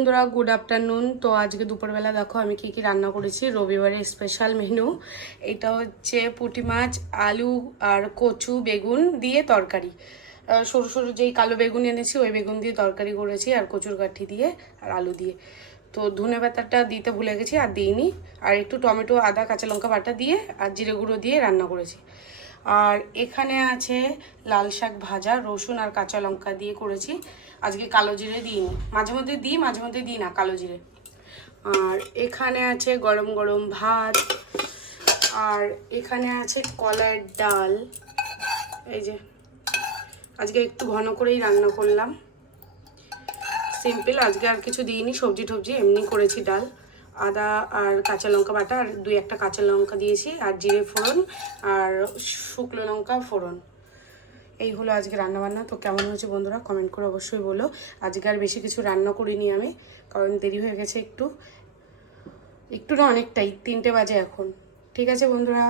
বন্ধুরা good afternoon. তো আজকে দুপুরবেলা দেখো আমি কি কি রান্না করেছি। রবিবারের স্পেশাল মেনু এটা হচ্ছে পুঁটি মাছ, আলু আর কচু বেগুন দিয়ে তরকারি। সরু সরু যেই কালো বেগুন এনেছি ওই বেগুন দিয়ে তরকারি করেছি, আর কচুর গাঠি দিয়ে আর আলু দিয়ে। তো ধনে পাতাটা দিতে ভুলে গেছি আর দিইনি। আর একটু টমেটো, আদা, কাঁচা লঙ্কা বাটা দিয়ে আর জিরে গুঁড়ো দিয়ে রান্না করেছি। আর এখানে আছে লাল শাক ভাজা, রসুন আর কাঁচা লঙ্কা দিয়ে করেছি। আজকে কালো জিরে দিইনি, মাঝে মধ্যে দিই মাঝে মধ্যে দিই না কালো জিরে। আর এখানে আছে গরম গরম ভাত। আর এখানে আছে কলার ডাল। এই যে আজকে একটু ঘন করেই রান্না করলাম, সিম্পল। আজকে আর কিছু দিইনি, সবজি টবজি এমনি করেছি। ডাল, আদা আর কাঁচা লঙ্কা বাটা আর দুই একটা কাঁচা লঙ্কা দিয়েছি, আর জিরে ফোড়ন আর শুকনো লঙ্কা ফোড়ন। এই হলো আজকে রান্নাবান্না। তো কেমন হয়েছে বন্ধুরা কমেন্ট করে অবশ্যই বলো। আজকে আর বেশি কিছু রান্না করিনি আমি, কারণ দেরি হয়ে গেছে একটু না অনেকটাই, 3টে বাজে এখন। ঠিক আছে বন্ধুরা।